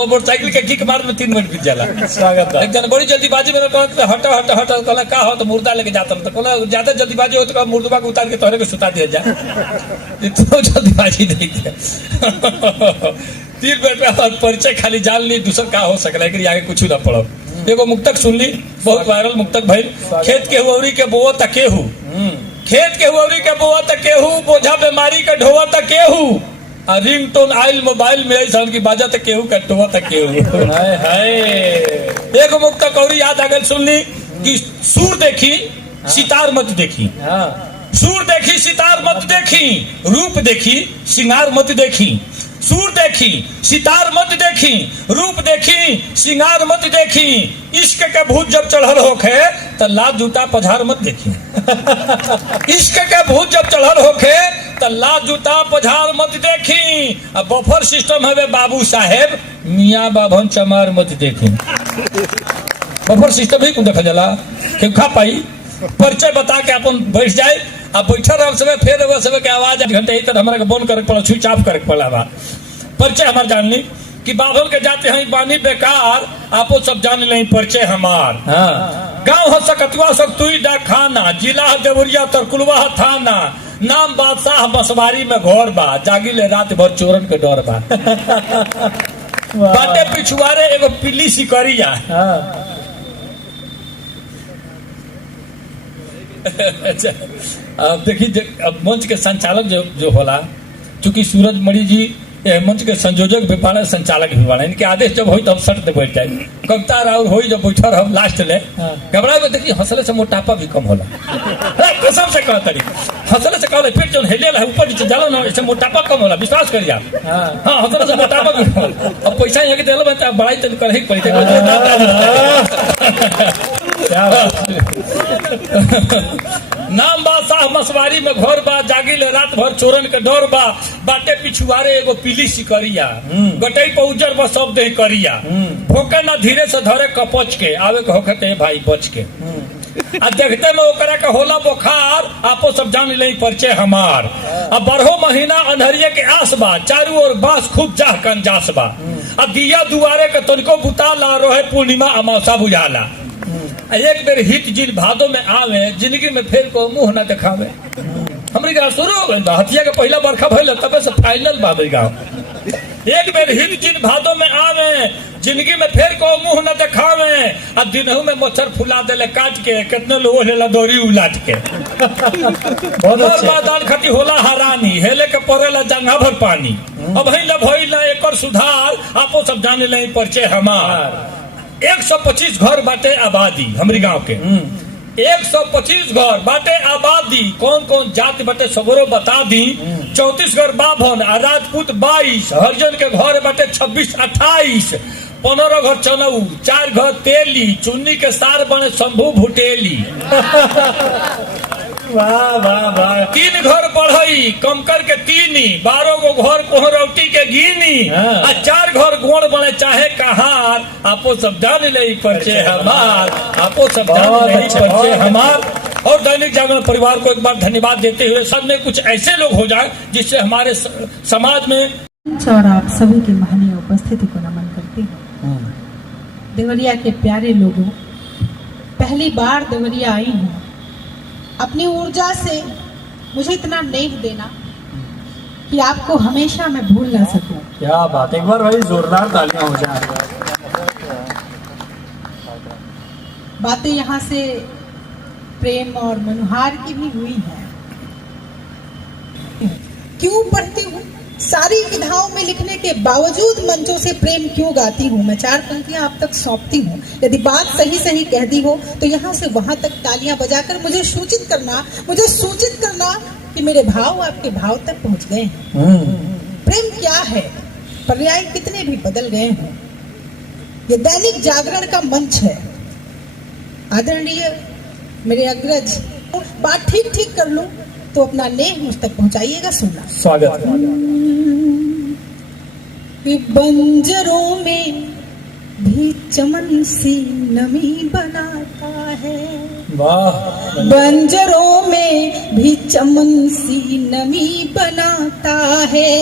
मोटरसाइकिल के किक मार में 3 मिनट बीत जाला। स्वागत बा। एक जन बड़ी जल्दीबाजी में कहत हट हट हट कहला का हो तो मुर्दा लेके जाता तो कहला ज्यादा जल्दीबाजी हो तो मुर्दवा को उतार के तोहरे के सुता दिया जा। इतना जल्दीबाजी नहीं थे। 3 मिनट बाद परिचय खाली जान ली, दूसरा का हो सकला कि आगे कुछ ना पड़ो। एगो मुक्तक सुन ली, बहुत वायरल मुक्तक भाई। खेत के हुआरी के बोआ तकेहू, खेत के हुआरी के बोआ तकेहू, बोझा बीमारी के ढोआ तकेहू, आ रिंगटोन आइल मोबाइल में ऐसा की बाजा तकेहू का टोआ तकेहू। हाय हाय। एगो मुक्तक और याद आ गई सुन ली कि सूर देखी सितार मत देखी, हाँ सूर देखी सितार मत देखी, रूप देखी सिंगार मत देखी। सूर देखी सितार मत देखी, रूप देखी सिंगार मत देखी, इश्क के भूत जब चढ़ल होखे तो लात जूता पझार मत देखी। इश्क के भूत जब चढ़ल होखे तो लात जूता पझार मत देखी। अब बफर सिस्टम है बाबू साहेब, मियाँ बाभन चमार मत देखी। बफर सिस्टम ही को देखा जाला कि खा पाई परिचय बता के अपन बैठ जाए। अब बैठा रह सब फिर वो सब के आवाज घंटे ही तक हमारे बंद करे पड़ा, स्विच ऑफ करे पड़ा। बा परिचय हमार जान ली कि बाभन के जाते हैं बानी बेकार, आपो सब जान ले परिचय हमार। हाँ गाँव हो सकतुआ सकतुई डाखाना, जिला देवरिया तरकुलवा थाना, नाम बादशाह बसवारी में घर बा, जागी ले रात भर चोरन के डर बा। बाटे पिछुआरे एगो पिल्ली सिकरिया। हाँ अच्छा, अब देखिए अब मंच के संचालक जो होला, चूंकि सूरज मणि जी मंच के संयोजक भी बाड़े, संचालक भी बाड़े, इनके आदेश जब हो तब सट बैठ जाए। कविता राउर हो जब बैठा रह लास्ट ले घबरा में देखिए हंसले से मोटापा भी कम होला। कसम से कहता रही हंसले से कहले पेट जो हिले है ऊपर नीचे जाला ना, इससे मोटापा कम होला, विश्वास करिए आप। हाँ हंसले से मोटापा भी कम होला। अब पैसा यहाँ के देलो बता बड़ाई तो कर ही पड़ी। नाम बादशाह मसवारी में घर बा, जागी ले रात भर चोरन के डर बा, बाटे पिछुआरे एगो पीली सिकरिया, गटई पर उजर बा सब देह करिया, भोके ना धीरे से धरे कपच के, आवे के होखते भाई बच के। आ देखते में ओकरा के होला बुखार, आपो सब जान ले परिचय हमार। अब 12 महीना अंधरिये के आस बा, चारों ओर बांस खूब जाह कंजास बा, अब दिया दुआरे के तनिको बुताला, रोहे पूर्णिमा अमावसा बुझाला। एक बेर हित जिन भादों में आवे, जिंदगी में फिर को मुंह न दिखावे। हमारी गाँव शुरू हो गई, हथिया के पहला बरखा भइल तब से फाइनल बा गाँव। एक बेर हित जिन भादों में आवे, जिंदगी में फिर को मुंह न दिखावे, अब दिनहू में मच्छर फुला देले काट के, कितने लोगों ले दौरी उलाट के। बहुत मैदान खती होला हरानी, हेले के पड़ेला जंगा भर पानी, अब भइल ना एकर सुधार, आपो सब जाने ले परिचय हमार। 125 घर बाटे आबादी हमारी गांव के, 125 घर बाटे आबादी, कौन कौन जाति बाटे सगरो बता दी। 34 घर बाभन आ राजपूत 22, हरिजन के घर बाटे 26-28, 15 घर चनऊ, 4 घर तेली, चुन्नी के सार बने शंभू भुटेली। वाह वाह वाह। 3 घर बढ़ई कमकर के तीनी, 12 गो घर कोहरौटी के गिनी, आ 4 घर गोड़ बने चाहे कहार, आपो सब जान ले परिचय हमार। आपो सब जान ले परिचय हमार। और दैनिक जागरण परिवार को एक बार धन्यवाद देते हुए सब में कुछ ऐसे लोग हो जाए जिससे हमारे समाज में। और आप सभी की महनीय उपस्थिति को नमन करती हूँ। देवरिया के प्यारे लोगों, पहली बार देवरिया आई हूँ, अपनी ऊर्जा से मुझे इतना नेक देना कि आपको हमेशा मैं भूल ना सकूं। क्या बात, एक बार भाई जोरदार तालियां हो जाए। बातें यहाँ से प्रेम और मनोहार की भी हुई हैं। क्यों पढ़ती हूँ, सारी विधाओं में लिखने के बावजूद मंचों से प्रेम क्यों गाती हूँ। मैं 4 पंक्तियां आप तक सौंपती हूँ, यदि बात सही सही कह दी हो तो यहाँ से वहां तक तालियां बजाकर मुझे सूचित करना कि मेरे भाव आपके भाव तक पहुंच गए हैं। प्रेम क्या है, पर्याय कितने भी बदल गए हों, ये दैनिक जागरण का मंच है। आदरणीय मेरे अग्रज, बात ठीक कर लूं तो अपना नेह मुझ तक पहुंचाइएगा। सुनना स्वागत। कि बंजरों में भी चमन सी नमी बनाता है। वाह बंजरों में भी चमन सी नमी बनाता है,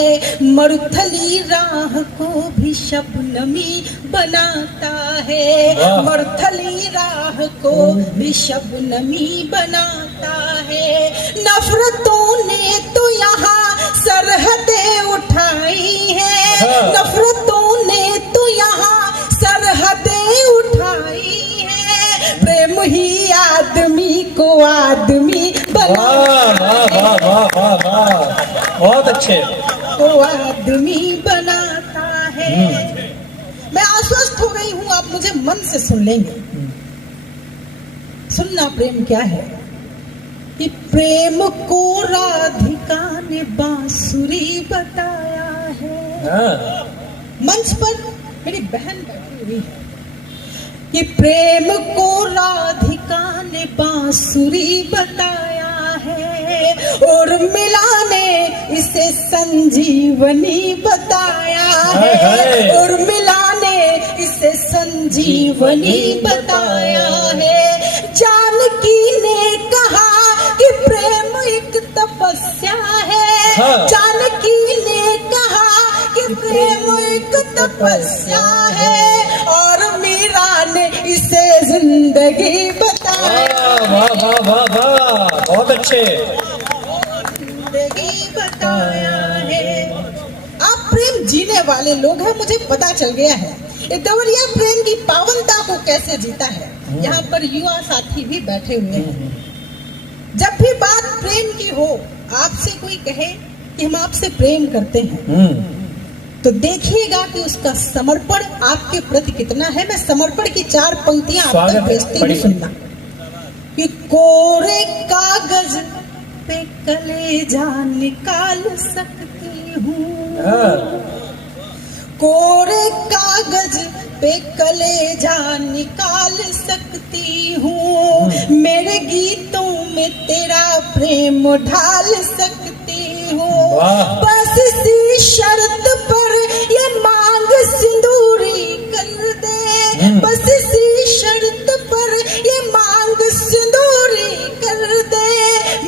मरुथली राह को भी शबनमी बनाता है, मरुथली राह को भी शबनमी बनाता है। नफरतों ने तो यहाँ सरहदें उठाई है, नफरतों ने तो यहाँ सरहदें उठाई है, प्रेम ही आदमी को आदमी बनाता है, बहुत अच्छे। को आदमी बनाता है। मैं आश्वस्त हो गई हूँ, आप मुझे मन से सुन लेंगे। सुनना प्रेम क्या है कि प्रेम को राधिका ने बांसुरी बताया है। मंच पर मेरी बहन बैठी हुई है कि प्रेम को राधिका ने बांसुरी बताया है, और मिला ने इसे संजीवनी बताया है, और मिला ने इसे संजीवनी बताया है। जानकी ने कहा कि प्रेम एक तपस्या है, जानकी ने कहा कि प्रेम एक तपस्या है, और मीरा ने इसे जिंदगी बताया। वाह वाह वाह वाह, बहुत अच्छे। जिंदगी बताया है। आप प्रेम जीने वाले लोग हैं, मुझे पता चल गया है ये देवरिया प्रेम की पावनता को कैसे जीता है। यहाँ पर युवा साथी भी बैठे हुए हैं। जब भी बात प्रेम की हो, आपसे कोई कहे कि हम आपसे प्रेम करते हैं, तो देखिएगा कि उसका समर्पण आपके प्रति कितना है। मैं समर्पण की 4 पंक्तियां आप तक भेजती हूँ, सुनना। कि कोरे कागज पे कलेजा निकाल सकती हूँ, कोरे कागज पे कलेजा निकाल सकती हूँ, मेरे गीतों में तेरा प्रेम ढाल सकती हूँ, बस इसी शर्त पर ये मांग सिंदूरी कर दे, बस इसी शर्त पर ये मांग सिंदूरी कर दे,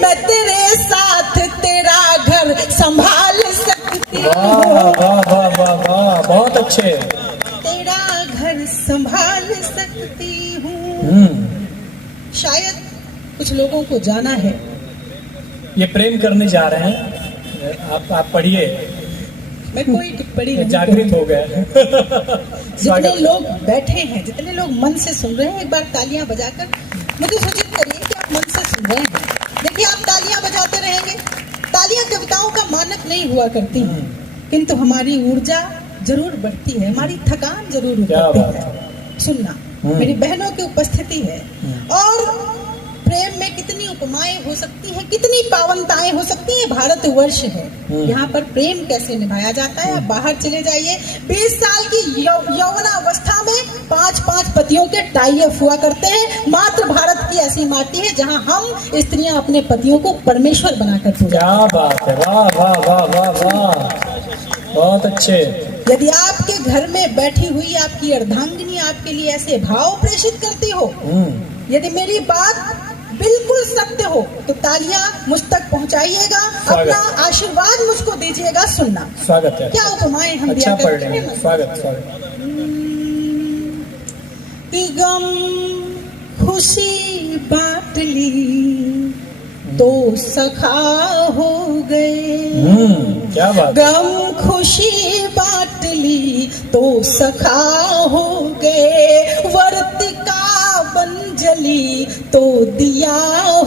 मैं तेरे साथ तेरा घर संभाल सकती हूँ। वाह वाह वाह वाह वाह, बहुत अच्छे। तेरा घर संभाल सकती हूँ। शायद कुछ लोगों को जाना है, ये प्रेम करने जा रहे हैं। आप पढ़िए, मैं कोई टिप्पणी नहीं जागृत हो गए। जितने लोग बैठे हैं, जितने लोग मन से सुन रहे हैं, एक बार तालियां बजाकर मुझे सूचित करिए कि आप मन से सुन रहे हैं। देखिए, आप तालियां बजाते रहेंगे। तालियां कविताओं का मानक नहीं हुआ करती हैं, किंतु हमारी ऊर्जा जरूर बढ़ती है, हमारी थकान जरूर उतरती है। सुनना, मेरी बहनों की उपस्थिति है, और प्रेम में कितनी उपमाएं हो सकती है, कितनी पावनताएं हो सकती है। भारतवर्ष है, यहाँ पर प्रेम कैसे निभाया जाता है। आप बाहर चले जाइए, 20 साल की यौवनावस्था में 5-5 पतियों के टाई अप हुआ करते हैं। मात्र भारत की ऐसी माटी है जहाँ हम स्त्रियां अपने पतियों को परमेश्वर बनाकर पूजा। क्या बात है, वाह वाह वाह वाह वाह, बहुत अच्छे। यदि आपके घर में बैठी हुई आपकी अर्धांगिनी आपके लिए ऐसे भाव प्रेषित करती हो, यदि मेरी बात बिल्कुल सत्य हो, तो तालियां मुझ तक पहुंचाइएगा, अपना आशीर्वाद मुझको दीजिएगा। सुनना, स्वागत है। क्या उपमाएं हम अच्छा दिया पढ़ करते रहे हैं। हैं, स्वागत स्वागत। कि गम खुशी बांट ली तो सखा हो गए, क्या बात। गम खुशी बांट ली तो सखा हो गए, वर्तिका बन जली तो दिया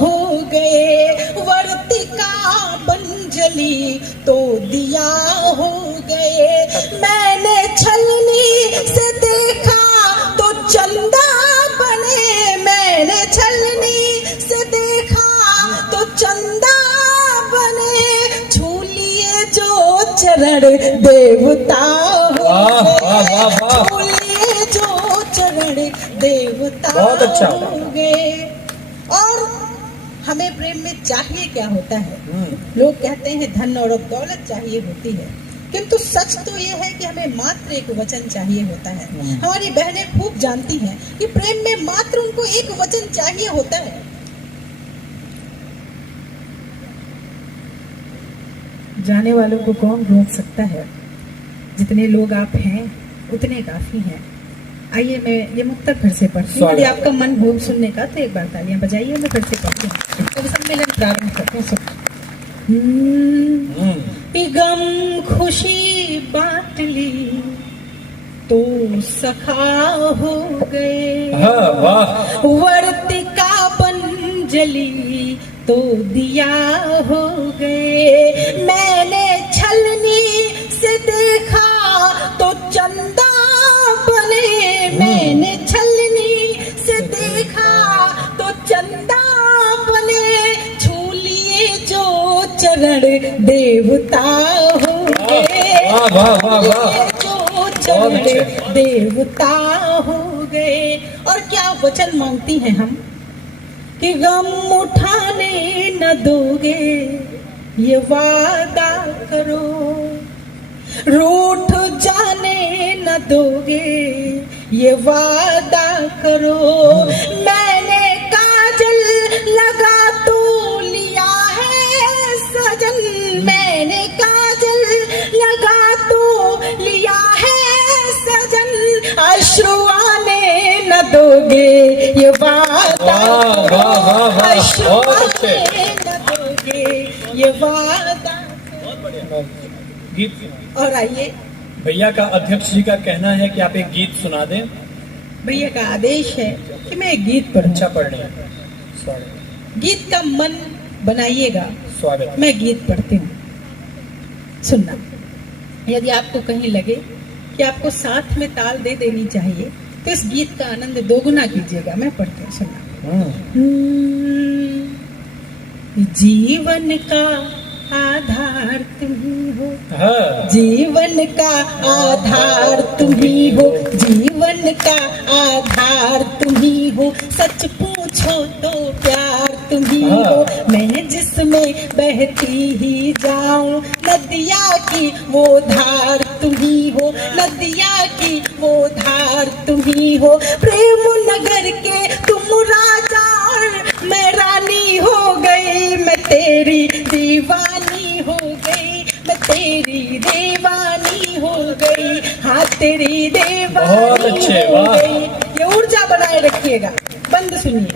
हो गए, वर्तिका बन जली तो दिया हो गए, मैंने छलनी से देखा तो चंदा बने, मैंने छलनी से देखा तो चंदा बने, छू लिए जो चरण देवता हो गए, छू लिए जो चरण देवता बहुत अच्छा हो गए। और हमें प्रेम में चाहिए क्या होता है? लोग कहते हैं धन और दौलत चाहिए होती है, किंतु सच तो ये है कि हमें मात्र एक वचन चाहिए होता है। हमारी बहनें खूब जानती हैं कि प्रेम में मात्र उनको एक वचन चाहिए होता है। जाने वालों को कौन रोक सकता है। जितने लोग आप हैं उतने काफी हैं। आइए मैं ये मुक्तक फिर से पढ़ती हूँ। यदि आपका मन हो सुनने का तो एक बार तालियां बजाइए, मैं फिर से पढ़ती हूँ। तो सम्मेलन प्रारंभ करते हैं। गम खुशी बांट ली तो सखा हो गए, वर्तिका बन जली तो दिया हो गए। मैंने छलनी से देखा तो चंदा बने, मैंने छलनी से देखा तो चंदा बने। छू लिए जो चरण देवता हो गए, जो चरण देवता हो गए। और क्या वचन मांगती हैं हम कि गम उठाने न दोगे ये वादा करो, रूठ जाने न दोगे ये वादा करो। मैंने काजल लगा तो लिया है सजन, मैंने काजल लगा तो लिया है सजन। अश्रु आने न दोगे ये वादा, अश्रु आने न दोगे ये वादा। गीत। और आइए, भैया का अध्यक्ष जी का कहना है कि आप एक गीत सुना दें। भैया का आदेश है कि मैं एक गीत पढ़ूं। अच्छा पढ़ रहे हैं, स्वागत। गीत का मन बनाइएगा, स्वागत। मैं गीत पढ़ती हूँ, सुनना। यदि आपको कहीं लगे कि आपको साथ में ताल दे देनी चाहिए तो इस गीत का आनंद दोगुना कीजिएगा। मैं पढ़ती हूँ, सुनना। जीवन का आधार तुम ही हो, जीवन का आधार तुम ही हो, जीवन का आधार तुम ही हो। सच पूछो तो प्यार तुम ही हो। मैं जिसमें बहती ही जाऊं नदिया की वो धार तुम ही हो, नदिया की वो धार तुम ही हो। प्रेम नगर के तुम राजा मैं रानी हो गई, मैं तेरी दीवानी हो गई, मैं तेरी दीवानी हो गई। हाँ तेरी दीवानी हो गई। ये ऊर्जा बनाए रखिएगा। बंद सुनिए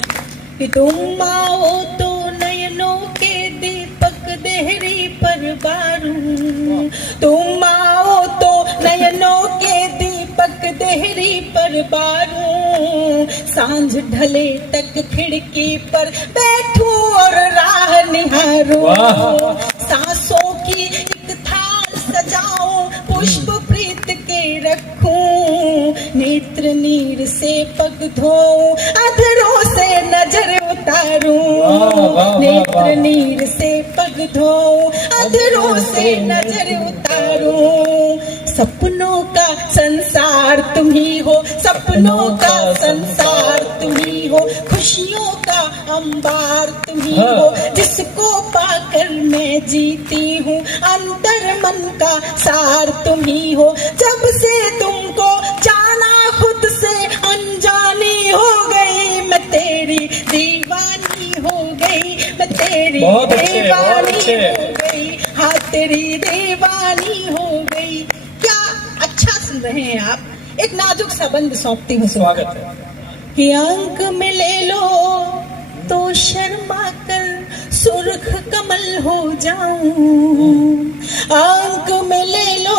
कि तुम आओ तो नयनों के दीपक देहरी पर बारूं, तुम आओ तो नयनों के दीपक देहरी पर बारूं। सांझ ढले तक खिड़की पर बैठूं और राह निहारूं। सांसों की एक थाल सजाऊं, पुष्प प्रीत के रखूं। नेत्र नीर से पग धोऊं, अधरों से नजर उतारूं। नेत्र नीर से पग धोऊं, अधरों से नजर उतारूं। सपनों का संसार तुम ही हो, सपनों का संसार तुम ही हो। खुशियों का अंबार तुम ही हो, जिसको पाकर मैं जीती हूँ। अंतर मन का सार तुम ही हो। जब से तुमको जाना खुद से अनजानी हो गई, मैं तेरी दीवानी हो गई, मैं तेरी दीवानी हो गई। हाँ तेरी दीवानी हो गई। क्या अच्छा सुन रहे हैं आप। एक नाजुक सा बंद सौंपती हूँ, स्वागत है। कि अंक में ले लो तो शर्मा कर सुर्ख कमल हो जाऊं। अंक में ले लो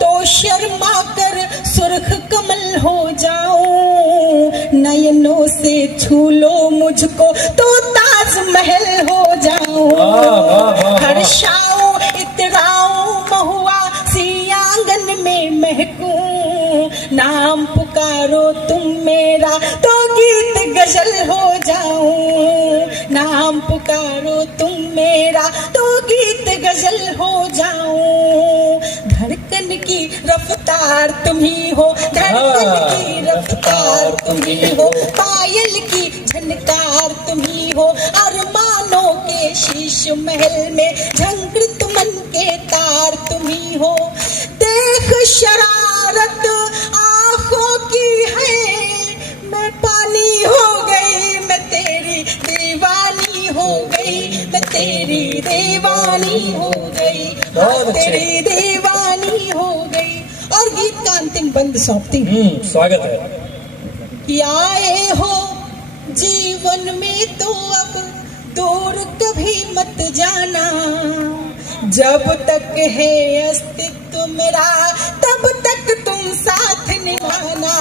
तो शर्मा कर सुर्ख कमल हो जाऊं। नयनों से छू लो मुझको तो ताजमहल हो जाऊं। हर्षाऊं इतराऊं महुआ सी आंगन में महकूं। नाम पुकारो तुम मेरा तो गीत गजल हो जाऊं। नाम पुकारो तुम मेरा तो गीत गजल हो जाऊं। धड़कन की रफ्तार तुम ही हो, धड़कन की रफ्तार तुम ही हो। पायल की झनकार तुम ही हो। अरमानों के शीश महल में झंकृत मन के तार तुम ही हो। देख शरारत आंखों की है, मैं पानी हो गई, मैं तेरी दीवानी हो गई, मैं तेरी दीवानी हो गई, बहुत अच्छे। तेरी दीवानी हो गई। और गीत का अंतिम बंद सौंपती हूँ स्वागत है। कि आए हो जीवन में तो अब दूर कभी मत जाना, जब तक है अस्तित्व मेरा तब तक तुम साथ निभाना।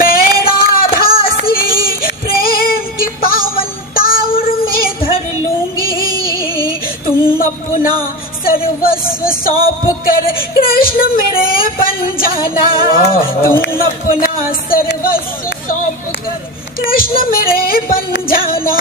मैं राधासी प्रेम की पावन ताउर में धर लूंगी, तुम अपना सर्वस्व सौंप कर कृष्ण मेरे बन जाना। तुम अपना सर्वस्व सौंप कर कृष्ण मेरे बन जाना।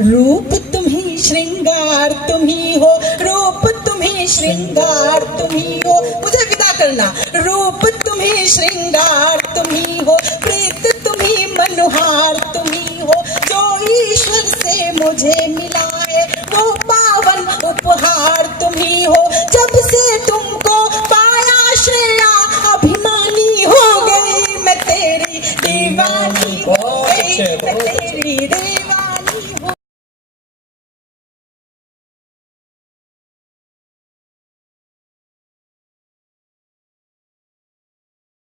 रूप तुम्ही श्रृंगार तुम्ही हो, रूप तुम्ही श्रृंगार तुम्ही हो। मुझे विदा करना। रूप तुम्ही श्रृंगार तुम्ही हो, प्रीत तुम्ही मनोहार तुम्ही हो। जो ईश्वर से मुझे मिला है वो पावन उपहार तुम्ही हो। जब से तुमको पाया श्रेया अभिमानी हो गई, मैं तेरी दीवानी हो गई, मैं तेरी